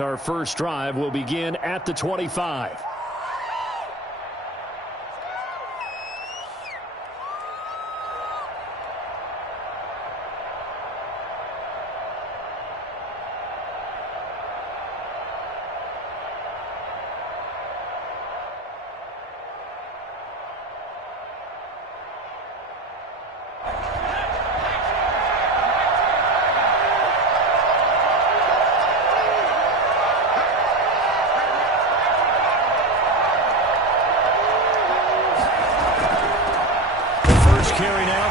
Our first drive will begin at the 25.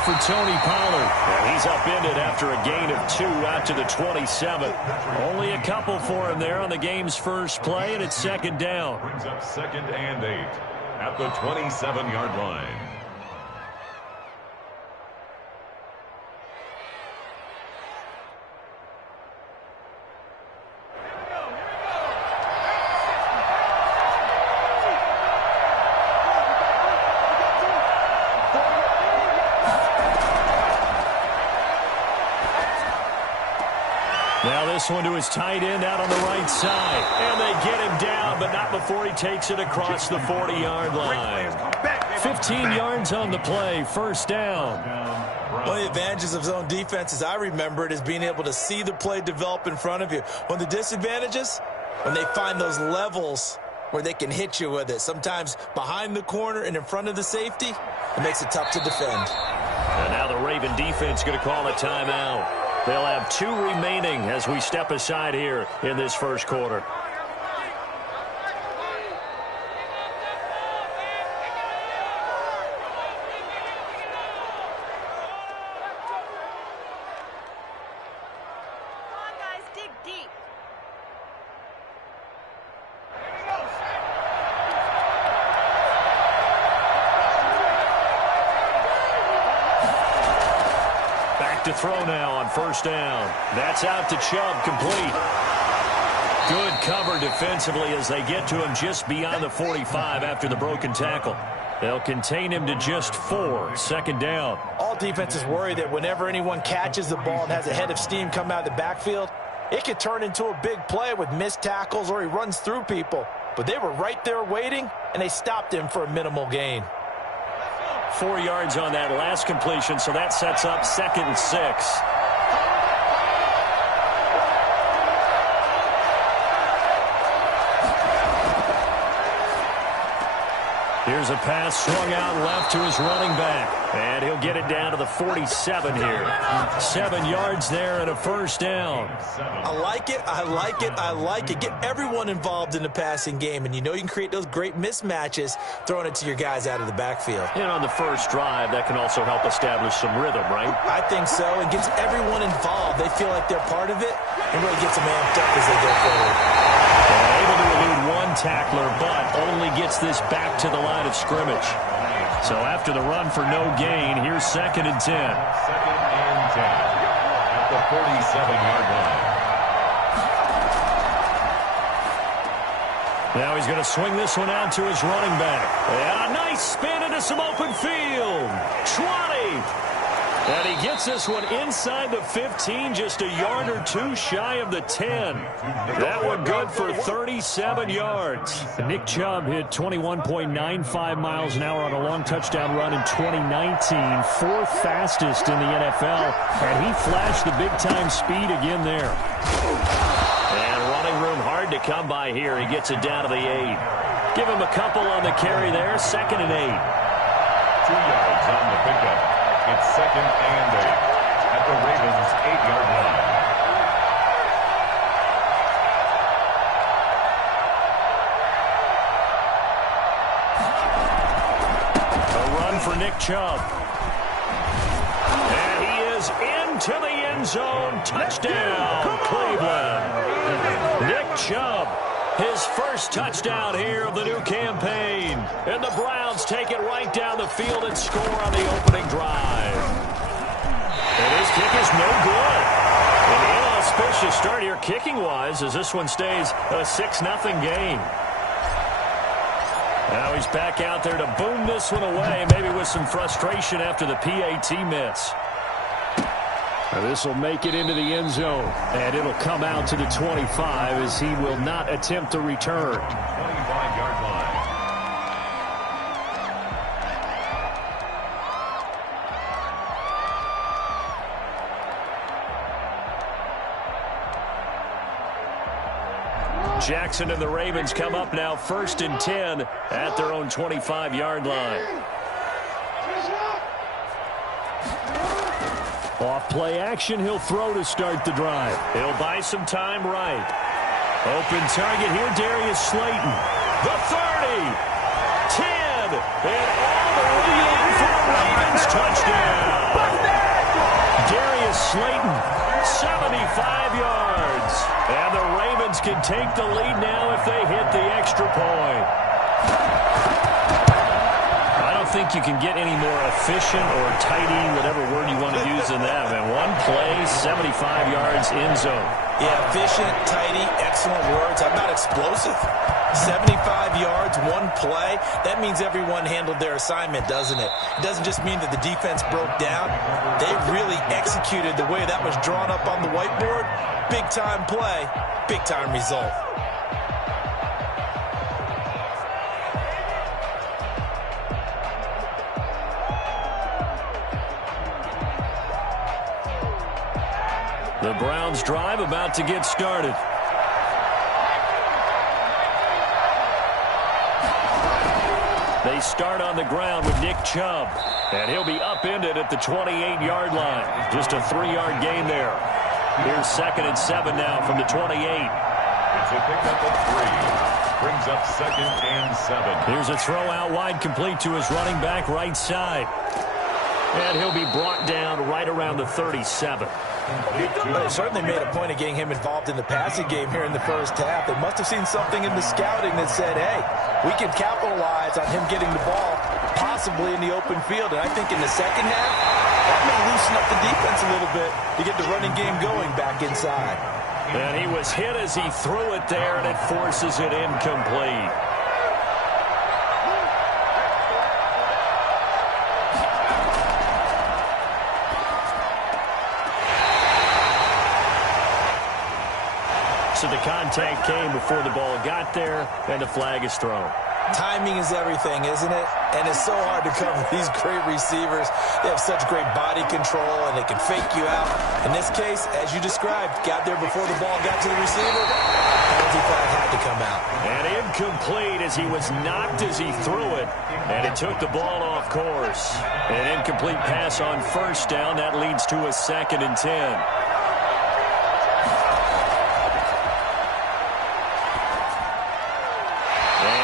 For Tony Pollard. And he's upended after a gain of 2 out to the 27. Only a couple for him there on the game's first play, and it's second down. Brings up 2nd and 8 at the 27-yard line. Now this one to his tight end out on the right side. And they get him down, but not before he takes it across the 40-yard line. 15 yards on the play, first down. One of the advantages of zone defense, as I remember it, is being able to see the play develop in front of you. One of the disadvantages, when they find those levels where they can hit you with it. Sometimes behind the corner and in front of the safety, it makes it tough to defend. And now the Raven defense going to call a timeout. They'll have 2 remaining as we step aside here in this first quarter. To throw now on first down. That's out to Chubb, complete. Good cover defensively as they get to him just beyond the 45 after the broken tackle. They'll contain him to just 4, second down. All defenses worry that whenever anyone catches the ball and has a head of steam come out of the backfield, it could turn into a big play with missed tackles or he runs through people. But they were right there waiting, and they stopped him for a minimal gain. 4 yards on that last completion, so that sets up 2nd and 6. Here's a pass swung out left to his running back. And he'll get it down to the 47 here. 7 yards there and a first down. I like it, I like it, I like it. Get everyone involved in the passing game, and you know you can create those great mismatches throwing it to your guys out of the backfield. And on the first drive, that can also help establish some rhythm, right? I think so. It gets everyone involved. They feel like they're part of it, and really gets them amped up as they go forward. Able to elude one tackler, but only gets this back to the line of scrimmage. So after the run for no gain, here's 2nd and 10. 2nd and 10 at the 47-yard line. Now he's going to swing this one out to his running back. And a nice spin into some open field. 20. And he gets this one inside the 15, just a yard or 2 shy of the 10. That one good for 37 yards. Nick Chubb hit 21.95 miles an hour on a long touchdown run in 2019, 4th fastest in the NFL, and he flashed the big-time speed again there. And running room hard to come by here. He gets it down to the 8. Give him a couple on the carry there, 2nd and 8. 2 yards on the pickup. It's 2nd and 8 at the Ravens' 8-yard line. A run for Nick Chubb. And he is into the end zone. Touchdown, Cleveland. Nick Chubb, his first touchdown here of the new campaign. And the Browns take it right down the field and score on the opening drive. And his kick is no good. An inauspicious start here kicking-wise as this one stays a 6-0 game. Now he's back out there to boom this one away, maybe with some frustration after the PAT miss. This will make it into the end zone, and it'll come out to the 25 as he will not attempt a return. 25-yard line. Jackson and the Ravens come up now 1st and 10 at their own 25-yard line. Off play action, he'll throw to start the drive. He'll buy some time right. Open target here, Darius Slayton. The 30, 10, and all the way in for the Ravens touchdown. Darius Slayton, 75 yards. And the Ravens can take the lead now if they hit the extra point. I don't think you can get any more efficient or tidy, whatever word you want to use in that. Man, one play, 75 yards in zone. Yeah, efficient, tidy, excellent words. How about explosive? 75 yards, one play. That means everyone handled their assignment, doesn't it? It doesn't just mean that the defense broke down. They really executed the way that was drawn up on the whiteboard. Big-time play, big-time result. The Browns drive about to get started. They start on the ground with Nick Chubb. And he'll be upended at the 28-yard line. Just a 3-yard gain there. Here's 2nd and 7 now from the 28. It's a pickup of 3. Brings up 2nd and 7. Here's a throw out wide, complete to his running back right side. And he'll be brought down right around the 37. They certainly made a point of getting him involved in the passing game here in the first half. They must have seen something in the scouting that said, hey, we can capitalize on him getting the ball possibly in the open field. And I think in the second half, that may loosen up the defense a little bit to get the running game going back inside. And he was hit as he threw it there, and it forces it incomplete. So the contact came before the ball got there, and the flag is thrown. Timing is everything, isn't it? And it's so hard to cover these great receivers. They have such great body control, and they can fake you out. In this case, as you described, got there before the ball got to the receiver. Penalty flag had to come out. And incomplete as he was knocked as he threw it, and it took the ball off course. An incomplete pass on 1st down. That leads to a 2nd and 10.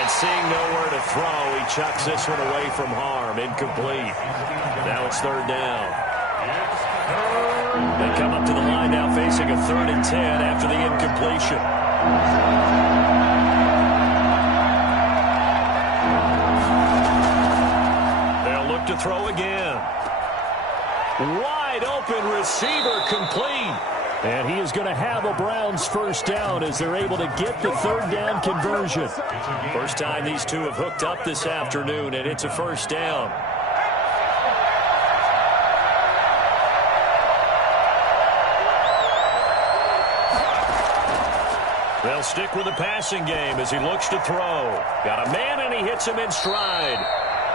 Seeing nowhere to throw, he chucks this one away from harm. Incomplete. Now it's 3rd down. They come up to the line now facing a 3rd and 10 after the incompletion. They'll look to throw again. Wide open receiver, complete. And he is going to have a Browns 1st down as they're able to get the 3rd down conversion. First time these two have hooked up this afternoon, and it's a 1st down. They'll stick with the passing game as he looks to throw. Got a man, and he hits him in stride.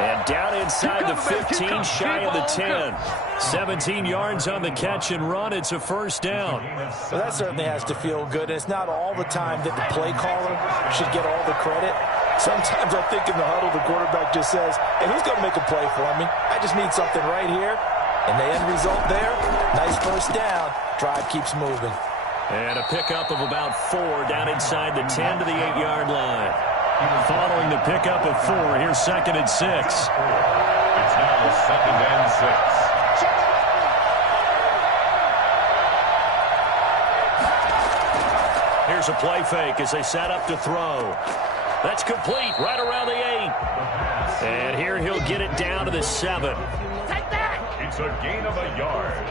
And down inside the 15, shy of the 10. 17 yards on the catch and run. It's a 1st down. Well, that certainly has to feel good. It's not all the time that the play caller should get all the credit. Sometimes I think in the huddle, the quarterback just says, hey, who's going to make a play for me? I just need something right here. And the end result there, nice 1st down. Drive keeps moving. And a pickup of about 4 down inside the 10 to the 8-yard line. Following the pickup of 4, here's 2nd and 6. It's now 2nd and 6. Here's a play fake as they set up to throw. That's complete right around the 8. And here he'll get it down to the 7. It's a gain of a yard.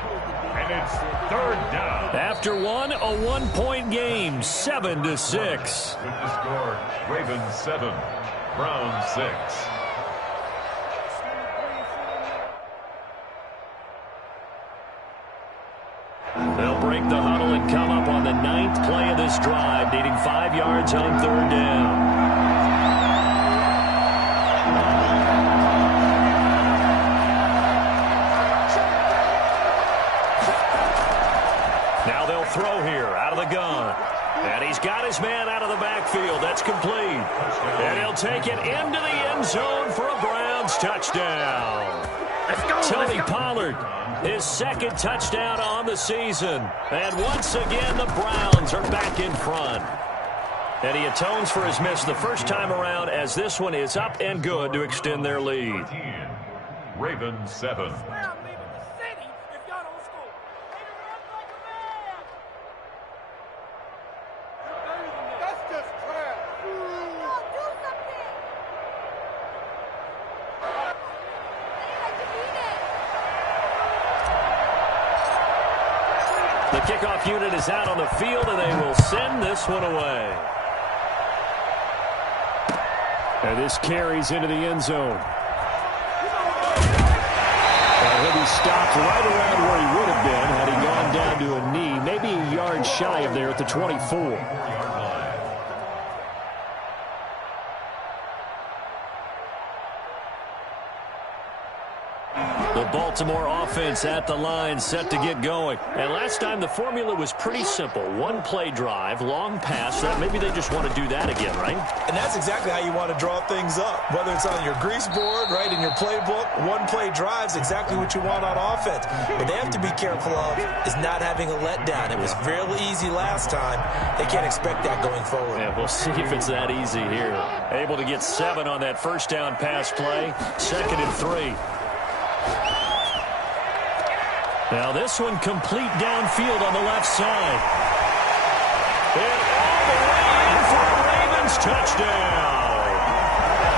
And it's 3rd down. After one, a 1-point game, 7-6. With the score, Ravens 7, Browns 6. break the huddle and come up on the 9th play of this drive, needing 5 yards on 3rd down. Now they'll throw here out of the gun. And he's got his man out of the backfield. That's complete. And he'll take it into the end zone for a Browns touchdown. Tony Pollard, his 2nd touchdown on the season. And once again, the Browns are back in front. And he atones for his miss the first time around, as this one is up and good to extend their lead. Ravens 7. The kickoff unit is out on the field, and they will send this one away. And this carries into the end zone. He'll be stopped right around where he would have been had he gone down to a knee, maybe a yard shy of there at the 24. The Baltimore offense at the line, set to get going. And last time the formula was pretty simple. 1-play drive, long pass. That maybe they just want to do that again, right? And that's exactly how you want to draw things up. Whether it's on your grease board, right, in your playbook, 1-play drive's exactly what you want on offense. What they have to be careful of is not having a letdown. It was fairly easy last time. They can't expect that going forward. Yeah, we'll see if it's that easy here. Able to get 7 on that first down pass play. 2nd and 3. Now this one complete downfield on the left side. And all the way in for a Ravens touchdown.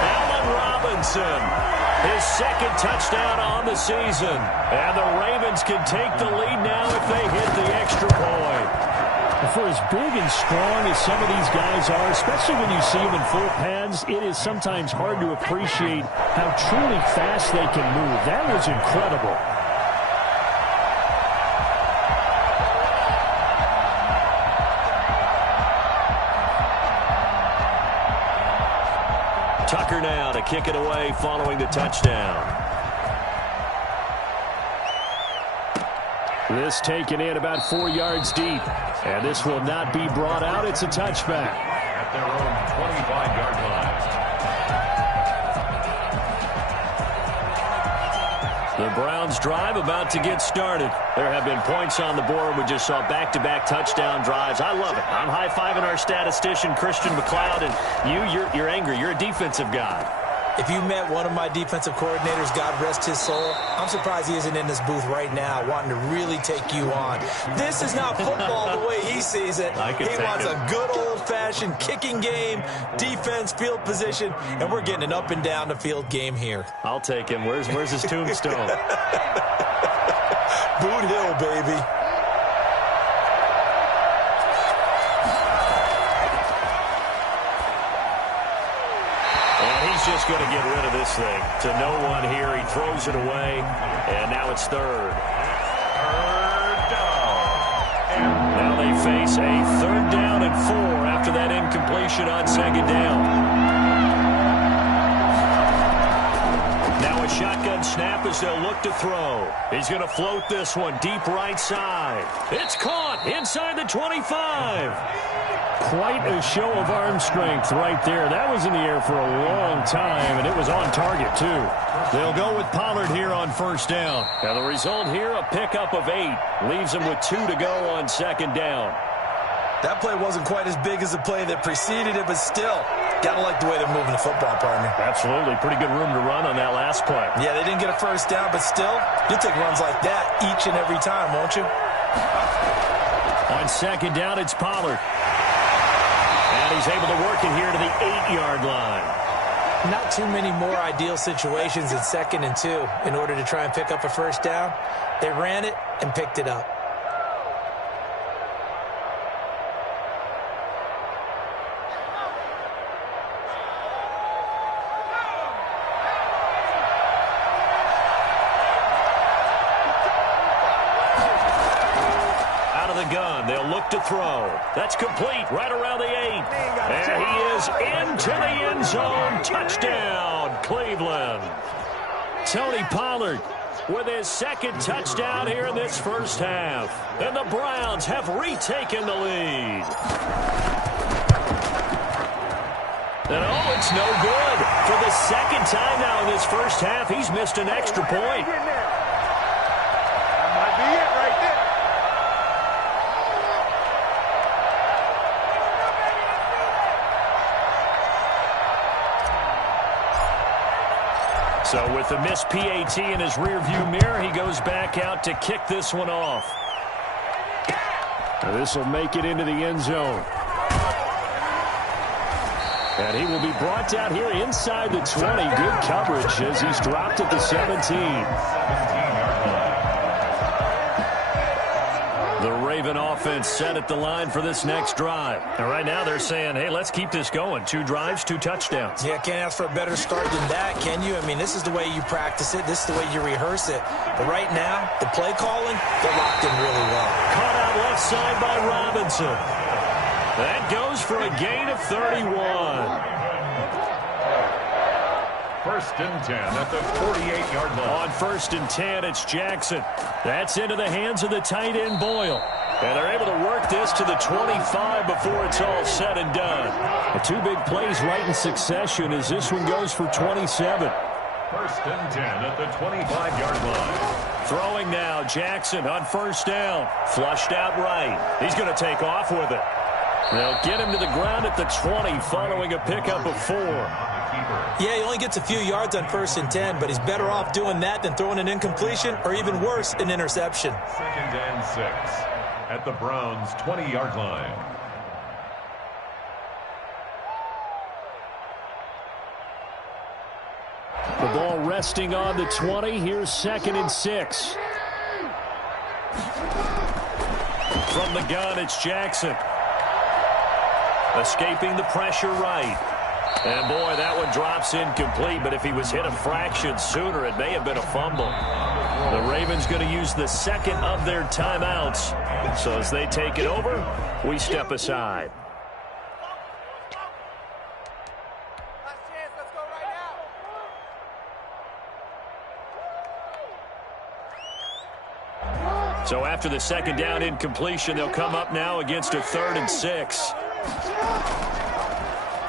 Allen Robinson, his 2nd touchdown on the season. And the Ravens can take the lead now if they hit the extra point. For as big and strong as some of these guys are, especially when you see them in full pads, it is sometimes hard to appreciate how truly fast they can move. That was incredible. Tucker now to kick it away following the touchdown. This taken in about 4 yards deep. And this will not be brought out. It's a touchback. At their own 25-yard line. The Browns drive about to get started. There have been points on the board. We just saw back-to-back touchdown drives. I love it. I'm high-fiving our statistician, Christian McLeod, and you're angry. You're a defensive guy. If you met one of my defensive coordinators, God rest his soul, I'm surprised he isn't in this booth right now wanting to really take you on. This is not football the way he sees it. He wants a good old-fashioned kicking game, defense, field position, and we're getting an up-and-down-the-field game here. I'll take him. Where's his tombstone? Boot Hill, baby. Just going to get rid of this thing. To no one here. He throws it away. And now it's 3rd. 3rd down. Now they face a 3rd down and 4 after that incompletion on 2nd down. Now a shotgun snap as they'll look to throw. He's going to float this one deep right side. It's caught inside the 25. Quite a show of arm strength right there. That was in the air for a long time, and it was on target, too. They'll go with Pollard here on 1st down. Now, the result here, a pickup of 8. Leaves them with 2 to go on 2nd down. That play wasn't quite as big as the play that preceded it, but still, gotta like the way they're moving the football, partner. Absolutely. Pretty good room to run on that last play. Yeah, they didn't get a 1st down, but still, you'll take runs like that each and every time, won't you? On 2nd down, it's Pollard. And he's able to work it here to the 8-yard line. Not too many more ideal situations in 2nd and 2 in order to try and pick up a 1st down. They ran it and picked it up. back to throw. That's complete right around the 8. And he is into the end zone. Touchdown, Cleveland. Tony Pollard with his second touchdown here in this first half. And the Browns have retaken the lead. And oh, it's no good. For the second time now in this first half, he's missed an extra point. That might be it right there. So with the missed PAT in his rearview mirror, he goes back out to kick this one off. This will make it into the end zone. And he will be brought down here inside the 20. Good coverage as he's dropped at the 17. The Raven offense set at the line for this next drive. And right now they're saying, hey, let's keep this going. 2 drives, 2 touchdowns. Yeah, can't ask for a better start than that, can you? I mean, this is the way you practice it. This is the way you rehearse it. But right now, the play calling, they're locked in really well. Caught out left side by Robinson. That goes for a gain of 31. First and 10 at the 48-yard line. On first and 10, it's Jackson. That's into the hands of the tight end, Boyle. And they're able to work this to the 25 before it's all said and done. The 2 big plays right in succession as this one goes for 27. First and 10 at the 25-yard line. Throwing now, Jackson on first down. Flushed out right. He's going to take off with it. They'll get him to the ground at the 20 following a pickup of 4. Yeah, he only gets a few yards on first and 10, but he's better off doing that than throwing an incompletion or even worse, an interception. Second and 6 at the Browns' 20-yard line. The ball resting on the 20. Here's second and 6. From the gun, it's Jackson. Escaping the pressure right. And, boy, that one drops incomplete, but if he was hit a fraction sooner, it may have been a fumble. The Ravens going to use the second of their timeouts. So as they take it over, we step aside. So after the second down incompletion, they'll come up now against a 3rd and 6.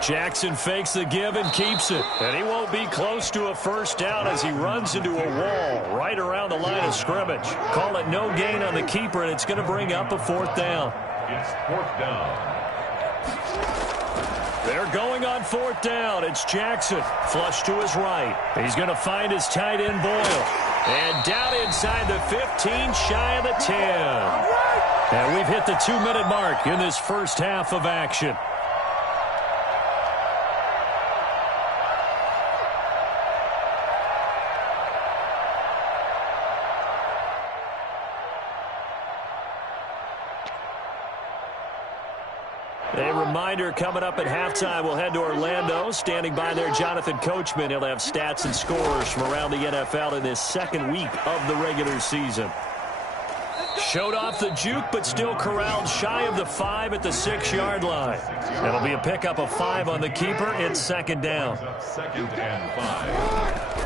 Jackson fakes the give and keeps it. And he won't be close to a first down as he runs into a wall right around the line of scrimmage. Call it no gain on the keeper, and it's going to bring up a 4th down. It's 4th down. They're going on 4th down. It's Jackson. Flush to his right. He's going to find his tight end, Boyle. And down inside the 15, shy of the 10. And we've hit the 2-minute mark in this first half of action. A reminder, coming up at halftime, we'll head to Orlando. Standing by there, Jonathan Coachman. He'll have stats and scores from around the NFL in this second week of the regular season. Showed off the juke, but still corralled shy of the 5 at the 6-yard line. That'll be a pickup of 5 on the keeper. It's second down. Second and 5.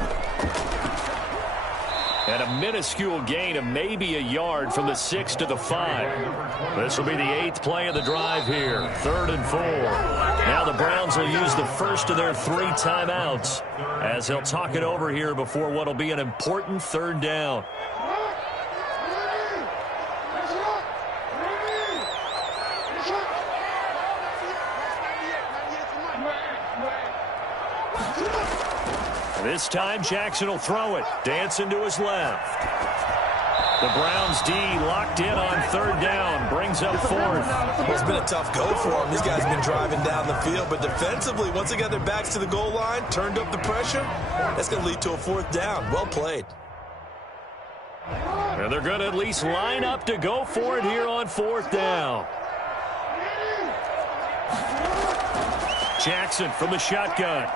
And a minuscule gain of maybe a yard from the 6 to the 5. This will be the 8th play of the drive here. 3rd and 4. Now the Browns will use the first of their 3 timeouts as they'll talk it over here before what will be an important 3rd down. This time, Jackson will throw it. Dancing to his left. The Browns D locked in on 3rd down. Brings up 4th. Well, it's been a tough go for them. These guys have been driving down the field. But defensively, once they got their backs to the goal line, turned up the pressure, that's going to lead to a 4th down. Well played. And they're going to at least line up to go for it here on 4th down. Jackson from the shotgun.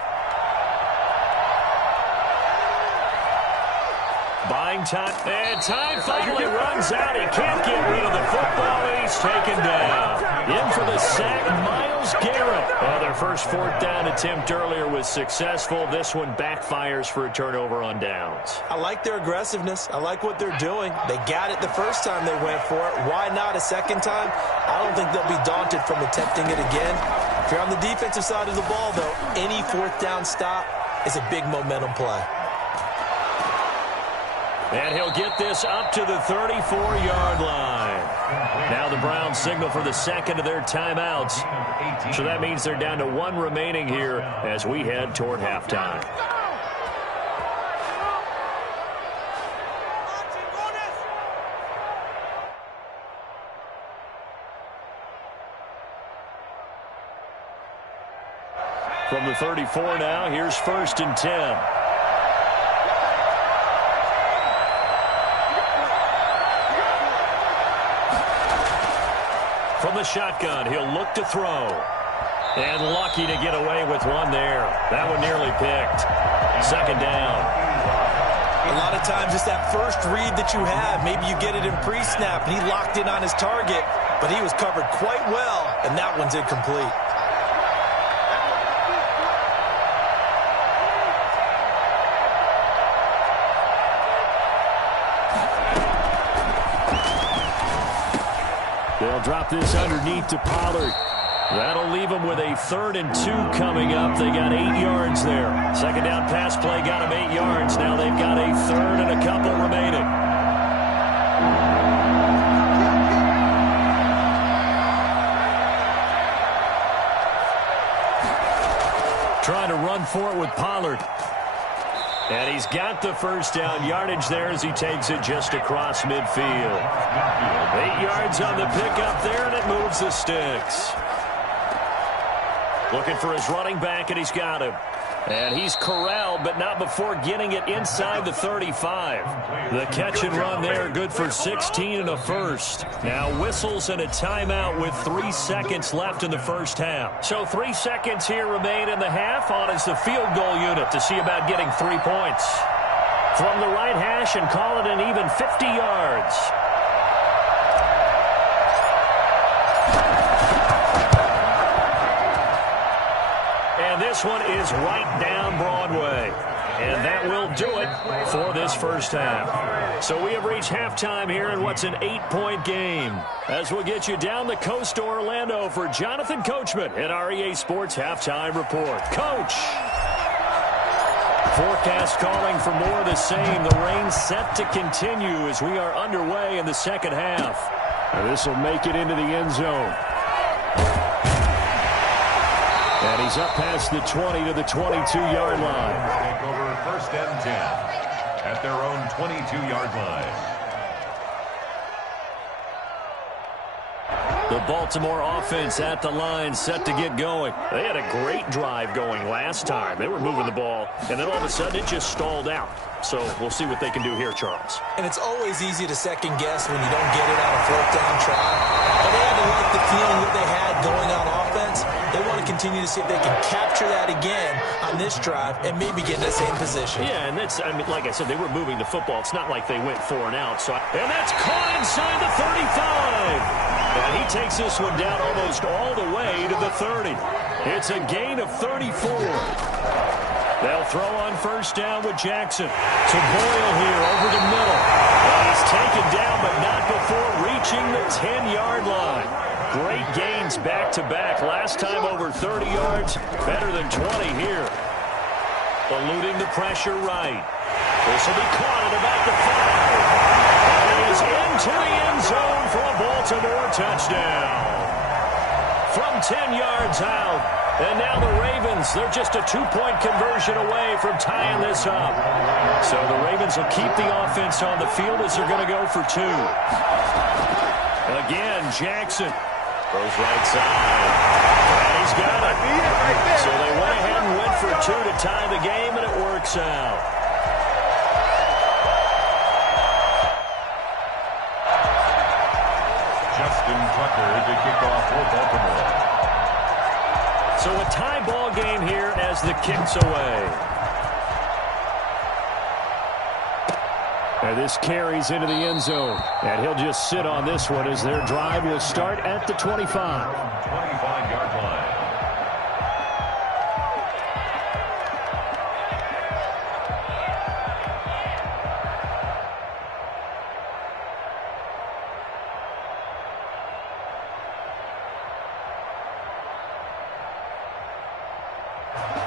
Buying time. And time finally runs out. He can't get rid of the football. He's taken down. In for the sack, Myles Garrett. Well, their first fourth down attempt earlier was successful. This one backfires for a turnover on downs. I like their aggressiveness. I like what they're doing. They got it the first time they went for it. Why not a second time? I don't think they'll be daunted from attempting it again. If you're on the defensive side of the ball, though, any fourth down stop is a big momentum play. And he'll get this up to the 34-yard line. Now the Browns signal for the second of their timeouts. So that means they're down to one remaining here as we head toward halftime. From the 34 now, here's 1st and 10. From the shotgun, he'll look to throw. And lucky to get away with one there. That one nearly picked. 2nd down. A lot of times it's that first read that you have. Maybe you get it in pre-snap, and he locked in on his target, but he was covered quite well, and that one's incomplete. They'll drop this underneath to Pollard. That'll leave them with a 3rd and 2 coming up. They got 8 yards there. 2nd down pass play got them 8 yards. Now they've got a 3rd and a couple remaining. Trying to run for it with Pollard. And he's got the first down yardage there as he takes it just across midfield. 8 yards on the pickup there, and it moves the sticks. Looking for his running back, and he's got him. And he's corralled, but not before getting it inside the 35. The catch and run there, good for 16 and a first. Now whistles and a timeout with 3 seconds left in the first half. So 3 seconds here remain in the half. On is the field goal unit to see about getting 3 points. From the right hash and call it an even 50 yards. And this one is right down Broadway. And that will do it for this first half. So we have reached halftime here in what's an 8-point game. As we'll get you down the coast to Orlando for Jonathan Coachman at our EA Sports Halftime Report. Coach! Forecast calling for more of the same. The rain set to continue as we are underway in the second half. And this will make it into the end zone. And he's up past the 20 to the 22-yard line. Take over 1st and 10 at their own 22-yard line. The Baltimore offense at the line, set to get going. They had a great drive going last time. They were moving the ball, and then all of a sudden it just stalled out. So we'll see what they can do here, Charles. And it's always easy to second guess when you don't get it on a 4th down try. But they had to like the feeling that they had going on offense. They want to continue to see if they can capture that again on this drive and maybe get in the same position. Yeah, and that's, I mean, like I said, they were moving the football. It's not like they went 4 and out. And that's caught inside the 35. And he takes this one down almost all the way to the 30. It's a gain of 34. They'll throw on 1st down with Jackson. To Boyle here over the middle. And he's taken down, but not before reaching the 10-yard line. Great gains back-to-back. Last time over 30 yards. Better than 20 here. Eluding the pressure right. This will be caught at about the 5. And he is into the end zone for a Baltimore touchdown. From 10 yards out. And now the Ravens, they're just a 2-point conversion away from tying this up. So the Ravens will keep the offense on the field as they're going to go for 2. Again, Jackson goes right side. And he's got it. So they went ahead and went for 2 to tie the game, and it works out. Justin Tucker to kick off for Baltimore. So a tie ball game here as the kick's away. And this carries into the end zone. And he'll just sit on this one as their drive will start at the 25. 25-yard line.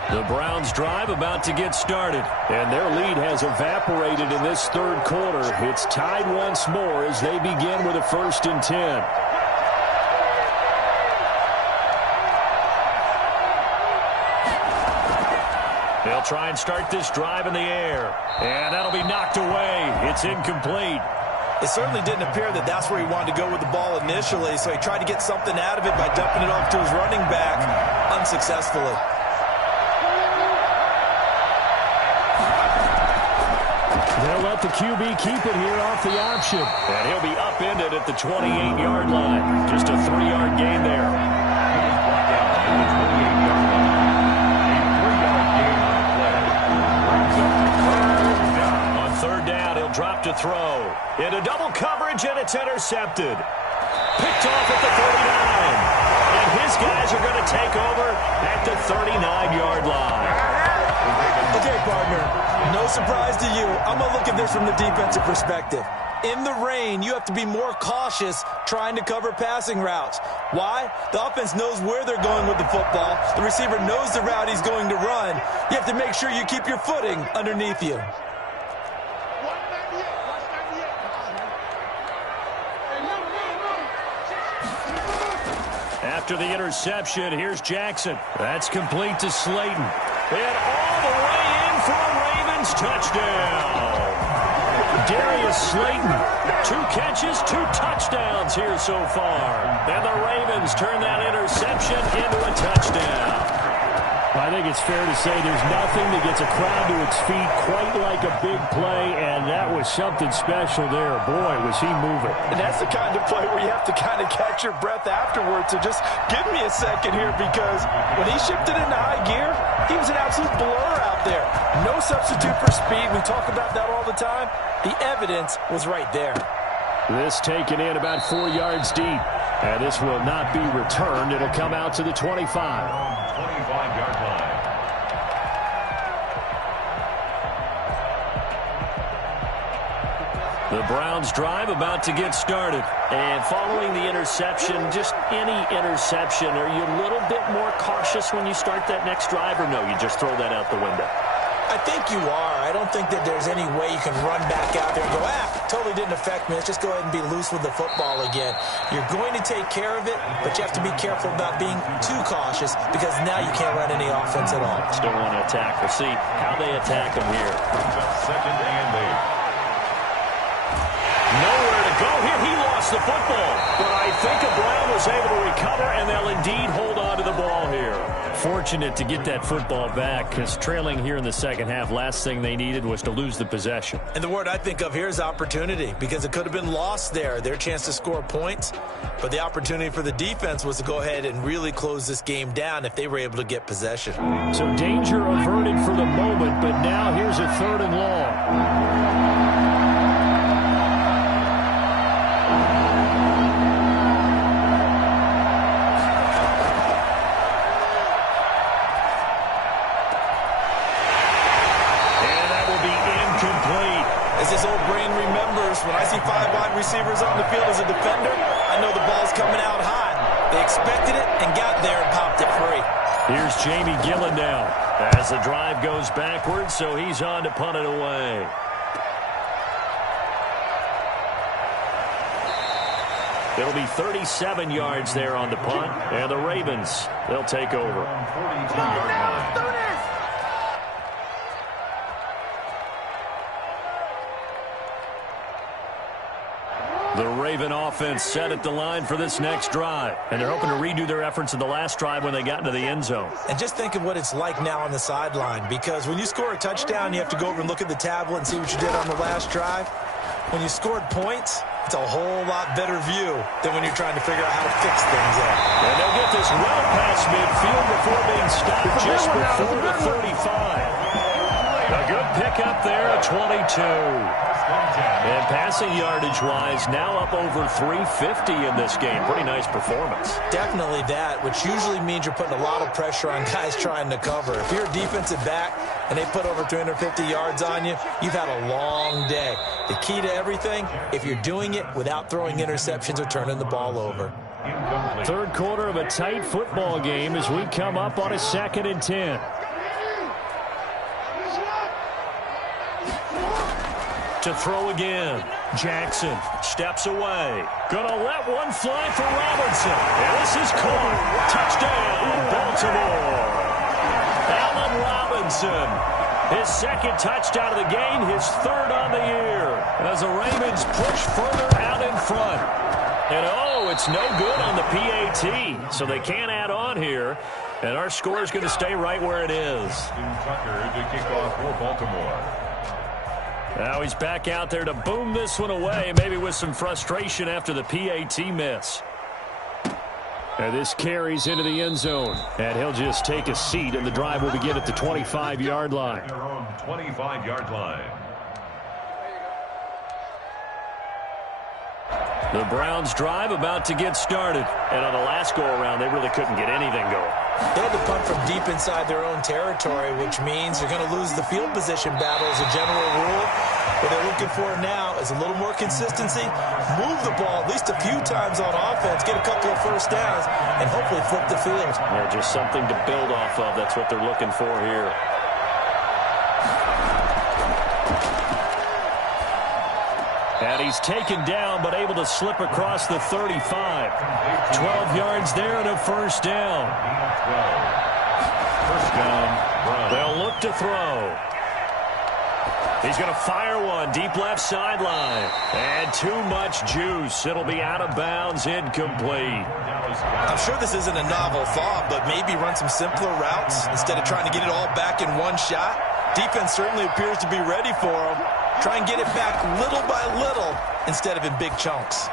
The Browns drive about to get started, and their lead has evaporated in this third quarter. It's tied once more as they begin with a 1st and 10. They'll try and start this drive in the air, and that'll be knocked away. It's incomplete. It certainly didn't appear that that's where he wanted to go with the ball initially, so he tried to get something out of it by dumping it off to his running back unsuccessfully. They'll let the QB keep it here off the option. And he'll be upended at the 28-yard line. Just a 3-yard gain there. On 3rd down, he'll drop to throw. Into double coverage, and it's intercepted. Picked off at the 39. And his guys are going to take over at the 39-yard line. Okay, partner, no surprise to you. I'm going to look at this from the defensive perspective. In the rain, you have to be more cautious trying to cover passing routes. Why? The offense knows where they're going with the football. The receiver knows the route he's going to run. You have to make sure you keep your footing underneath you. After the interception, here's Jackson. That's complete to Slayton. And all the way in for a Ravens touchdown. Darius Slayton, 2 catches, 2 touchdowns here so far. And the Ravens turn that interception into a touchdown. I think it's fair to say there's nothing that gets a crowd to its feet quite like a big play, and that was something special there. Boy, was he moving. And that's the kind of play where you have to kind of catch your breath afterwards. So just give me a second here, because when he shifted into high gear, he was an absolute blur out there. No substitute for speed. We talk about that all the time. The evidence was right there. This taken in about 4 yards deep. And this will not be returned. It'll come out to the 25. 25-yard line. The Browns drive about to get started. And following the interception, just any interception, are you a little bit more cautious when you start that next drive, or no, you just throw that out the window? I think you are. I don't think that there's any way you can run back out there and go, totally didn't affect me. Let's just go ahead and be loose with the football again. You're going to take care of it, but you have to be careful about being too cautious, because now you can't run any offense at all. Still want to attack. We'll see how they attack him here. 2nd and 8. Nowhere to go here. He lost the football, but I think Brown was able to recover, and they'll indeed hold on to the ball here. Fortunate to get that football back, because trailing here in the second half, last thing they needed was to lose the possession. And the word I think of here is opportunity, because it could have been lost there, their chance to score points. But the opportunity for the defense was to go ahead and really close this game down if they were able to get possession. So danger averted for the moment, but now here's a 3rd and long. As this old brain remembers, when I see 5 wide receivers on the field as a defender, I know the ball's coming out hot. They expected it and got there and popped it free. Here's Jamie Gillen now as the drive goes backwards, so he's on to punt it away. It'll be 37 yards there on the punt, and the Ravens, they'll take over. 42-yard line. The Raven offense set at the line for this next drive, and they're hoping to redo their efforts in the last drive when they got into the end zone. And just think of what it's like now on the sideline, because when you score a touchdown, you have to go over and look at the tablet and see what you did on the last drive. When you scored points, it's a whole lot better view than when you're trying to figure out how to fix things up. And they'll get this well past midfield before being stopped just before the 35. A good pickup there at 22. And passing yardage-wise, now up over 350 in this game. Pretty nice performance. Definitely that, which usually means you're putting a lot of pressure on guys trying to cover. If you're a defensive back and they put over 350 yards on you, you've had a long day. The key to everything, if you're doing it without throwing interceptions or turning the ball over. Third quarter of a tight football game as we come up on a 2nd and 10. To throw again. Jackson steps away. Gonna let one fly for Robinson. And this is caught. Touchdown, Baltimore. Allen Robinson. His 2nd touchdown of the game, his 3rd on the year. As the Ravens push further out in front. And oh, it's no good on the PAT. So they can't add on here. And our score is going to stay right where it is. Tucker to kick off for Baltimore. Now he's back out there to boom this one away, maybe with some frustration after the PAT miss. And this carries into the end zone. And he'll just take a seat, and the drive will begin at the 25-yard line. Their own 25-yard line. The Browns drive about to get started. And on the last go-around, they really couldn't get anything going. They had to punt from deep inside their own territory, which means they're going to lose the field position battle as a general rule. What they're looking for now is a little more consistency, move the ball at least a few times on offense, get a couple of first downs, and hopefully flip the field. Yeah, just something to build off of. That's what they're looking for here. And he's taken down, but able to slip across the 35. 12 yards there and a first down. First down. They'll look to throw. He's going to fire one deep left sideline. And too much juice. It'll be out of bounds, incomplete. I'm sure this isn't a novel thought, but maybe run some simpler routes instead of trying to get it all back in one shot. Defense certainly appears to be ready for him. Try and get it back little by little instead of in big chunks.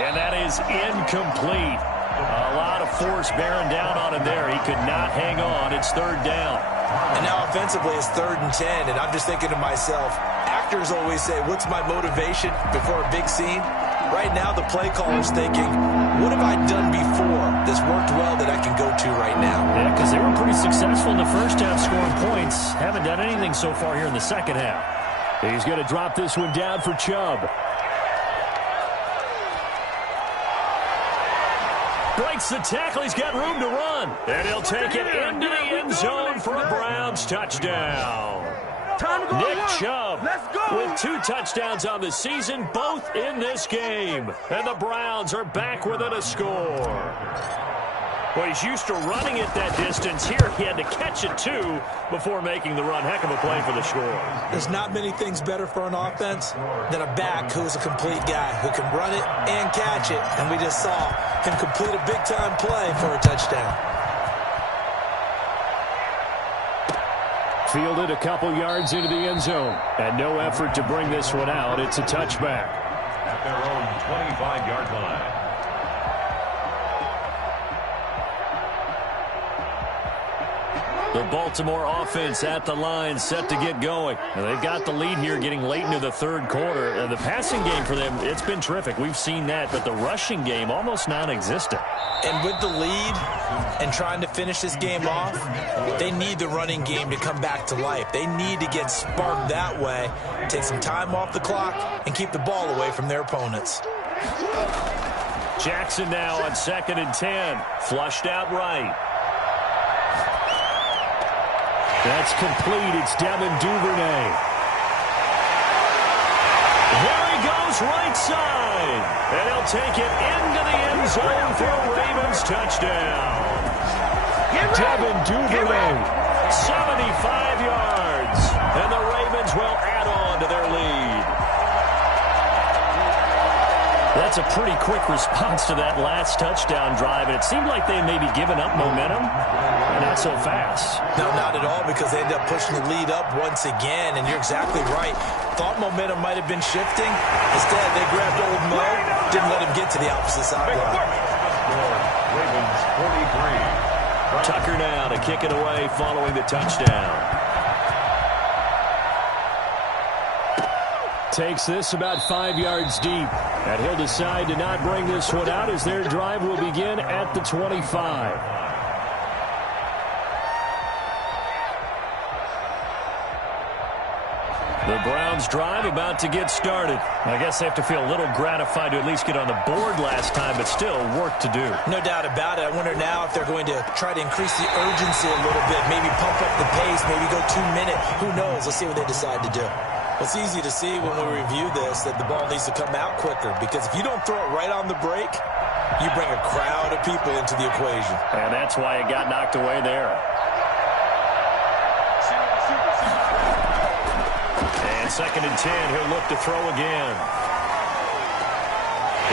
And that is incomplete. A lot of force bearing down on him there. He could not hang on. It's 3rd down. And now offensively it's 3rd and 10. And I'm just thinking to myself, actors always say, what's my motivation before a big scene? Right now the play caller's thinking, what have I done before that's worked well that I can go to right now? Yeah, because they were pretty successful in the first half scoring points. Haven't done anything so far here in the second half. He's going to drop this one down for Chubb. Breaks the tackle. He's got room to run. And he'll take it into the end zone for a Browns touchdown. Nick Chubb with 2 touchdowns on the season, both in this game. And the Browns are back within a score. Well, he's used to running it that distance. Here he had to catch it, too, before making the run. Heck of a play for the score. There's not many things better for an offense than a back who's a complete guy who can run it and catch it. And we just saw him complete a big-time play for a touchdown. Fielded a couple yards into the end zone. And no effort to bring this one out. It's a touchback. At their own 25-yard line. The Baltimore offense at the line, set to get going. And they've got the lead here getting late into the 3rd quarter. And the passing game for them, it's been terrific. We've seen that, but the rushing game almost non-existent. And with the lead and trying to finish this game off, they need the running game to come back to life. They need to get sparked that way, take some time off the clock, and keep the ball away from their opponents. Jackson now on 2nd and 10. Flushed out right. That's complete. It's Devin Duvernay. Here he goes right side. And he'll take it into the end zone for a Ravens touchdown. Devin Duvernay, 75 yards. And the Ravens will add on to their lead. That's a pretty quick response to that last touchdown drive. And it seemed like they may be giving up momentum. Not so fast. No, not at all, because they ended up pushing the lead up once again, and you're exactly right. Thought momentum might have been shifting. Instead, they grabbed old Mo, didn't let him get to the opposite sideline. Ravens 43. Tucker now to kick it away following the touchdown. takes this about 5 yards deep. And he'll decide to not bring this one out as their drive will begin at the 25. The Browns drive about to get started. I guess they have to feel a little gratified to at least get on the board last time, but still work to do. No doubt about it. I wonder now if they're going to try to increase the urgency a little bit, maybe pump up the pace, maybe go 2 minute. Who knows? Let's see what they decide to do. It's easy to see when we review this that the ball needs to come out quicker, because if you don't throw it right on the break, you bring a crowd of people into the equation. And that's why it got knocked away there. And 2nd and 10, he'll look to throw again.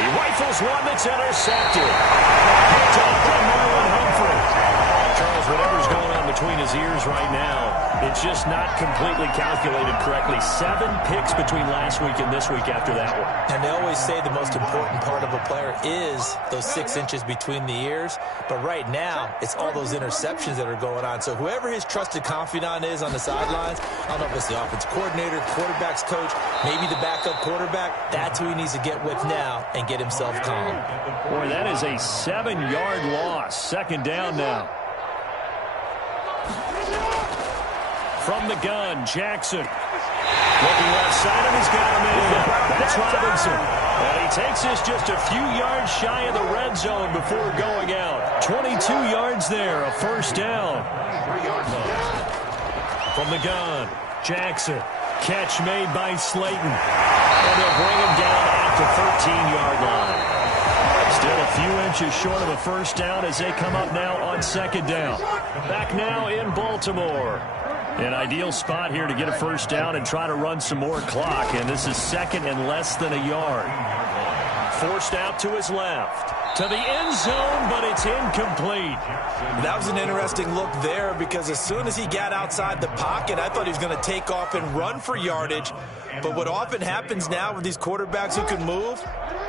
He rifles one that's intercepted. Picked off by Marlon Humphrey. Charles, whatever's going on between his ears right now, it's just not completely calculated correctly. 7 picks between last week and this week after that one. And they always say the most important part of a player is those 6 inches between the ears. But right now, it's all those interceptions that are going on. So whoever his trusted confidant is on the sidelines, I don't know if it's the offensive coordinator, quarterback's coach, maybe the backup quarterback, that's who he needs to get with now and get himself calm. Boy, that is a 7-yard loss. 2nd down now. From the gun, Jackson. Looking left side, and he's got him in. That's Robinson. And he takes this just a few yards shy of the red zone before going out. 22 yards there, a 1st down. From the gun, Jackson. Catch made by Slayton. And they'll bring him down at the 13-yard line. Still a few inches short of a 1st down as they come up now on 2nd down. Back now in Baltimore. An ideal spot here to get a 1st down and try to run some more clock. And this is 2nd and less than a yard. Forced out to his left. To the end zone, but it's incomplete. That was an interesting look there, because as soon as he got outside the pocket, I thought he was going to take off and run for yardage. But what often happens now with these quarterbacks who can move,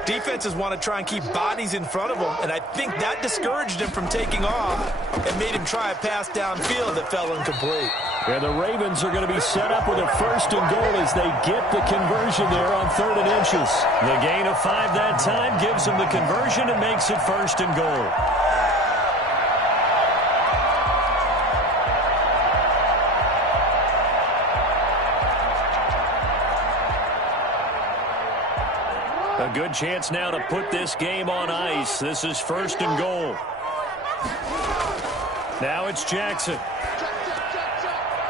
defenses want to try and keep bodies in front of them, and I think that discouraged him from taking off and made him try a pass downfield that fell incomplete. And the Ravens are going to be set up with a 1st and goal as they get the conversion there on 3rd and inches. The gain of 5 that time gives them the conversion and makes it 1st and goal. A good chance now to put this game on ice. This is 1st and goal. Now it's Jackson.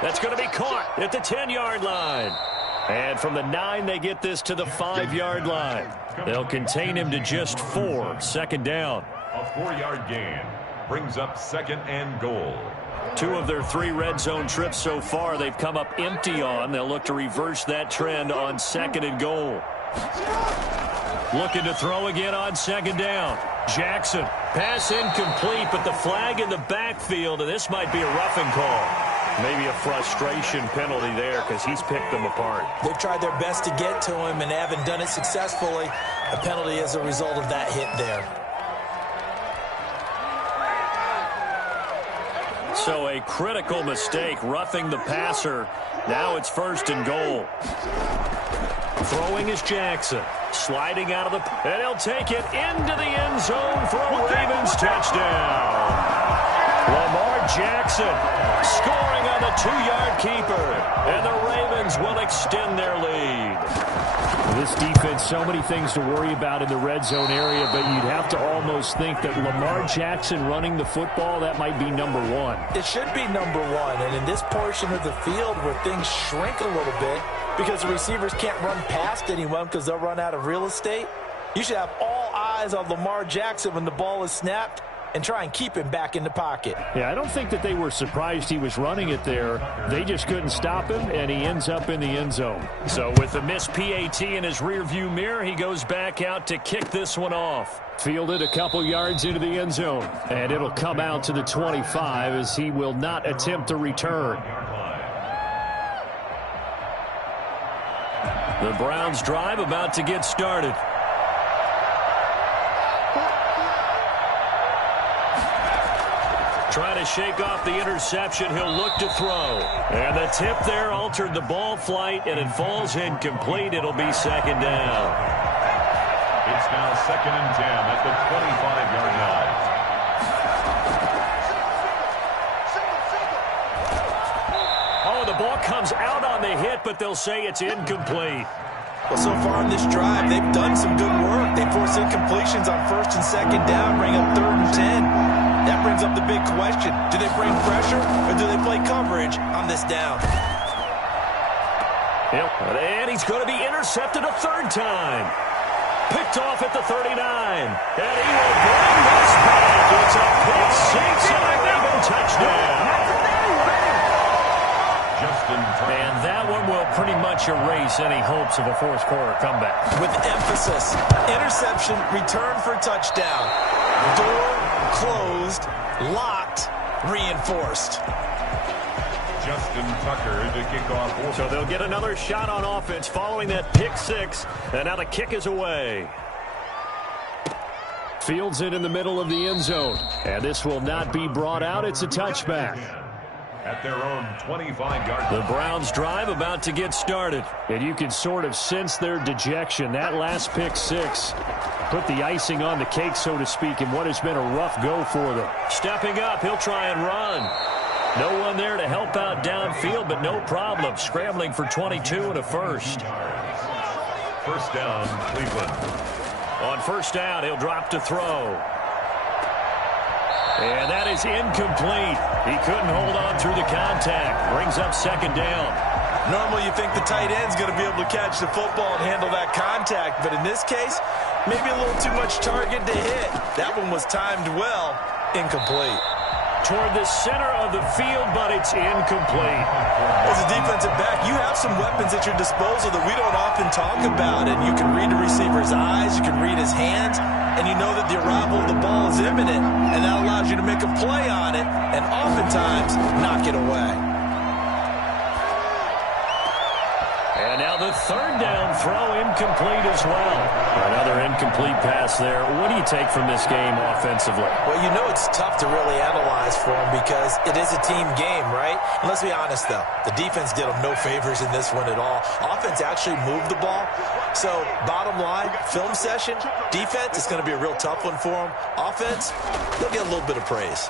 That's going to be caught at the 10-yard line. And from the 9, they get this to the 5-yard line. They'll contain him to just 4. 2nd down. A 4-yard gain brings up 2nd and goal. 2 of their 3 red zone trips so far they've come up empty on. They'll look to reverse that trend on 2nd and goal. Looking to throw again on 2nd down. Jackson. Pass incomplete, but the flag in the backfield, and this might be a roughing call. Maybe a frustration penalty there because he's picked them apart. They've tried their best to get to him and haven't done it successfully. A penalty as a result of that hit there. So a critical mistake, roughing the passer. Now it's 1st and goal. Throwing is Jackson. Sliding out of the... And he'll take it into the end zone for a Ravens touchdown. Lamar Jackson scoring on the 2-yard keeper. And the Ravens will extend their lead. This defense, so many things to worry about in the red zone area, but you'd have to almost think that Lamar Jackson running the football, that might be number 1. It should be number 1. And in this portion of the field where things shrink a little bit because the receivers can't run past anyone because they'll run out of real estate, you should have all eyes on Lamar Jackson when the ball is snapped and try and keep him back in the pocket. Yeah, I don't think that they were surprised he was running it there. They just couldn't stop him, and he ends up in the end zone. So with the missed PAT in his rearview mirror, he goes back out to kick this one off. Fielded a couple yards into the end zone, and it'll come out to the 25 as he will not attempt to return. The Browns drive about to get started. Trying to shake off the interception. He'll look to throw. And the tip there altered the ball flight, and it falls incomplete. It'll be second down. It's now 2nd and 10 at the 25-yard line. Oh, the ball comes out on the hit, but they'll say it's incomplete. Well, so far on this drive, they've done some good work. They force incompletions on 1st and 2nd down, bring up 3rd and 10. That brings up the big question. Do they bring pressure or do they play coverage on this down? Yep. And he's going to be intercepted a 3rd time. Picked off at the 39. And he will bring this back. It's a pick six and a Raven touchdown. And that one will pretty much erase any hopes of a fourth-quarter comeback. With emphasis, interception, return for touchdown. Door closed, locked, reinforced. Justin Tucker to kick off. So they'll get another shot on offense following that pick six, and now the kick is away. Fields it in the middle of the end zone, and this will not be brought out. It's a touchback. At their own 25-yard line. The Browns drive about to get started, and you can sort of sense their dejection. That last pick six put the icing on the cake, so to speak, in what has been a rough go for them. Stepping up, he'll try and run. No one there to help out downfield, but no problem. Scrambling for 22 and a first. First down, Cleveland. On first down, he'll drop to throw. And that is incomplete. He couldn't hold on through the contact. Brings up second down. Normally you think the tight end's going to be able to catch the football and handle that contact, but in this case, maybe a little too much target to hit. That one was timed well. Incomplete. Toward the center of the field, but it's incomplete. As a defensive back, you have some weapons at your disposal that we don't often talk about, and you can read the receiver's eyes, you can read his hands, and you know that the arrival of the ball is imminent, and that allows you to make a play on it and oftentimes knock it away. And now the third down throw incomplete as well. Another incomplete pass there. What do you take from this game offensively? Well, you know it's tough to really analyze for them because it is a team game, right? And let's be honest, though. The defense did them no favors in this one at all. Offense actually moved the ball. So, bottom line, film session, defense, it's going to be a real tough one for them. Offense, they'll get a little bit of praise.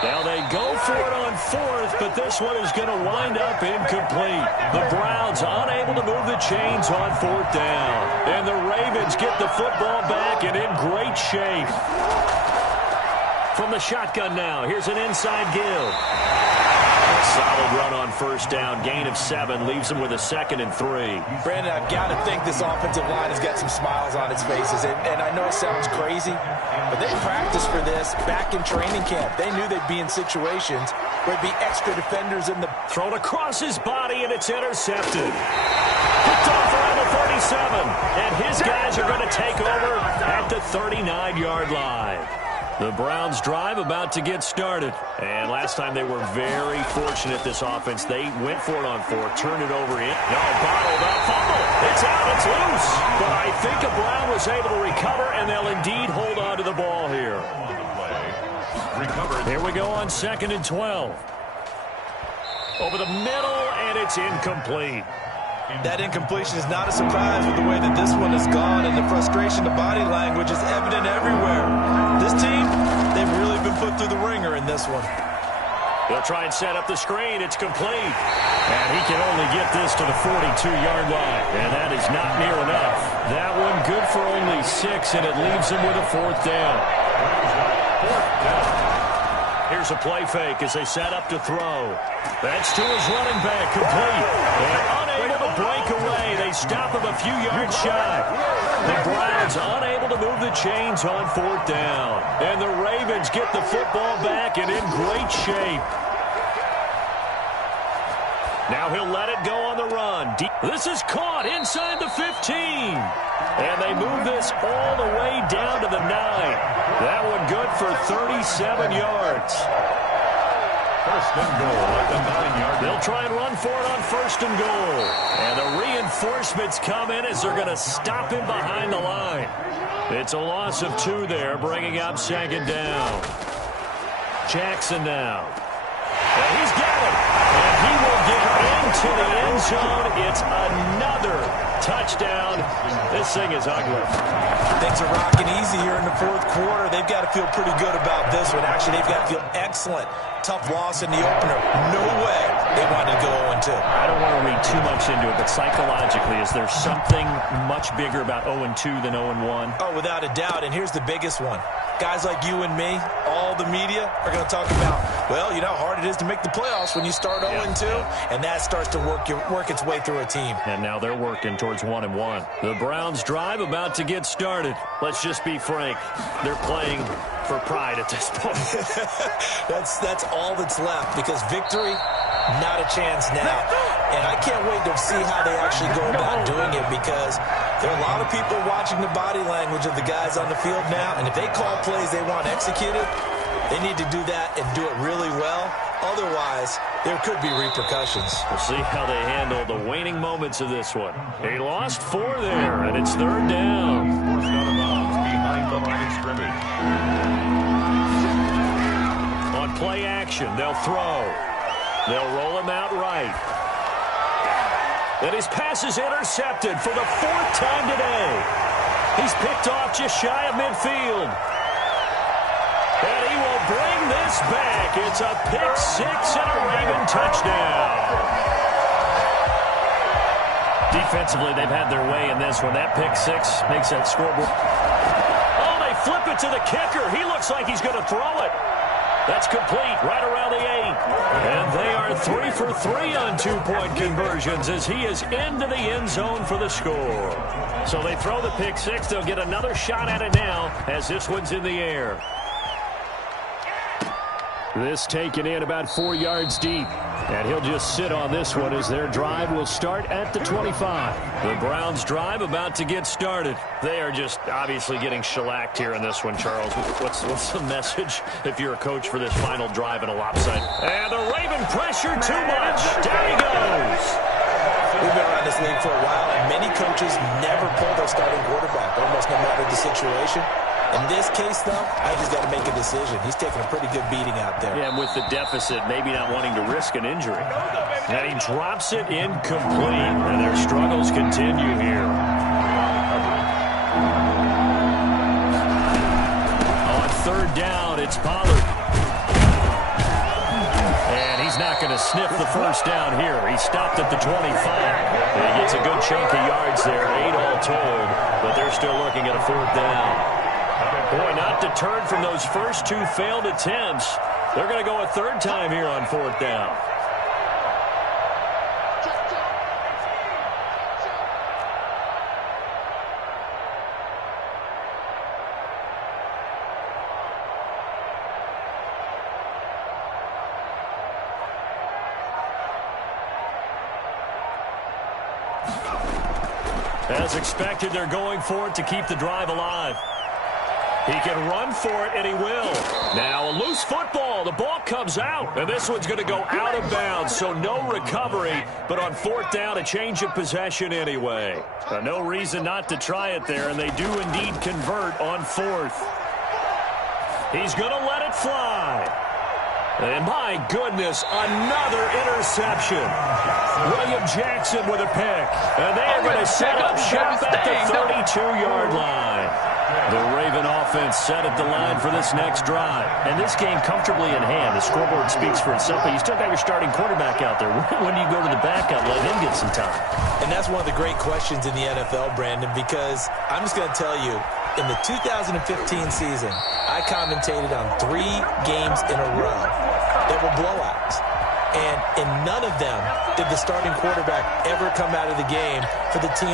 Now they go for it on fourth, but this one is going to wind up incomplete. The Browns unable to move the chains on fourth down. And the Ravens get the football back and in great shape. From the shotgun now, here's an inside give. A solid run on first down. Gain of 7 leaves them with a 2nd and 3. Brandon, I've got to think this offensive line has got some smiles on its faces. And I know it sounds crazy, but they practiced for this back in training camp. They knew they'd be in situations where there'd be extra defenders in the... Thrown across his body, and it's intercepted. Picked off around the 37. And his guys are going to take over at the 39-yard line. The Browns drive about to get started. And last time they were very fortunate, this offense. They went for it on fourth, turned it over in. No, bottled up, fumble. It's out, it's loose. But I think a Brown was able to recover, and they'll indeed hold on to the ball here. Here we go on 2nd and 12. Over the middle, and it's incomplete. That incompletion is not a surprise with the way that this one has gone, and the frustration, the body language is evident everywhere. This team, they've really been put through the ringer in this one. They'll try and set up the screen. It's complete. And he can only get this to the 42-yard line. And that is not near enough. That one good for only 6, and it leaves him with a 4th down. Here's a play fake as they set up to throw. That's to his running back, complete. And unable to break away. They stop him a few yards shy. The Browns unable to move the chains on 4th down. And the Ravens get the football back and in great shape. Now he'll let it go on the run. This is caught inside the 15. And they move this all the way down to the 9. That one good for 37 yards. First and goal at the 9-yard line. They'll try and run for it on first and goal. And the reinforcements come in as they're going to stop him behind the line. It's a loss of 2 there, bringing up second down. Jackson now. And he's got it. And he will get into the end zone. It's another touchdown. This thing is ugly. Things are rocking easy here in the fourth quarter. They've got to feel pretty good about this one. Actually, they've got to feel excellent. Tough loss in the opener. No way they wanted to go 0-2. I don't want to read too much into it, but psychologically, is there something much bigger about 0-2 than 0-1? Oh, without a doubt. And here's the biggest one. Guys like you and me, all the media, are going to talk about, well, you know how hard it is to make the playoffs when you start 0-2, and that starts to work its way through a team. And now they're working towards 1-1. The Browns drive about to get started. Let's just be frank. They're playing for pride at this point. That's all that's left, because victory, not a chance now. And I can't wait to see how they actually go about doing it, because there are a lot of people watching the body language of the guys on the field now, and if they call plays they want executed, they need to do that and do it really well. Otherwise, there could be repercussions. We'll see how they handle the waning moments of this one. He lost 4 there, and it's third down. Forced out of bounds behind the line of scrimmage. On play action, they'll throw. They'll roll him out right. And his pass is intercepted for the 4th time today. He's picked off just shy of midfield. And he will bring this back. It's a pick 6 and a Raven touchdown. Defensively, they've had their way in this one. That pick 6 makes that scoreboard. Oh, they flip it to the kicker. He looks like he's going to throw it. That's complete, right around the 8. And they are 3 for 3 on 2-point conversions as he is into the end zone for the score. So they throw the pick 6. They'll get another shot at it now as this one's in the air. This taken in about 4 yards deep. And he'll just sit on this one as their drive will start at the 25. The Browns drive about to get started. They are just obviously getting shellacked here in this one, Charles. What's the message if you're a coach for this final drive in a lopside? And the Raven pressure too much. Down he goes. We've been around this league for a while, and many coaches never pull their starting quarterback, almost no matter the situation. In this case, though, I just got to make a decision. He's taking a pretty good beating out there. Yeah, and with the deficit, maybe not wanting to risk an injury. And he drops it incomplete, and their struggles continue here. On third down, it's Pollard. And he's not going to sniff the first down here. He stopped at the 25. And he gets a good chunk of yards there, 8 all told, but they're still looking at a 4th down. Boy, not deterred from those first 2 failed attempts. They're going to go a 3rd time here on 4th down. As expected, they're going for it to keep the drive alive. He can run for it, and he will. Now a loose football. The ball comes out, and this one's going to go out of bounds, so no recovery. But on 4th down, a change of possession anyway. No reason not to try it there, and they do indeed convert on 4th. He's going to let it fly. And my goodness, another interception. William Jackson with a pick. And they are going to set up shop at the 32-yard line. The Raven offense set at the line for this next drive. And this game comfortably in hand. The scoreboard speaks for itself, but you still got your starting quarterback out there. When do you go to the backup, let him get some time? And that's one of the great questions in the NFL, Brandon, because I'm just going to tell you, in the 2015 season, I commentated on 3 games in a row that were blowouts. And in none of them did the starting quarterback ever come out of the game for the team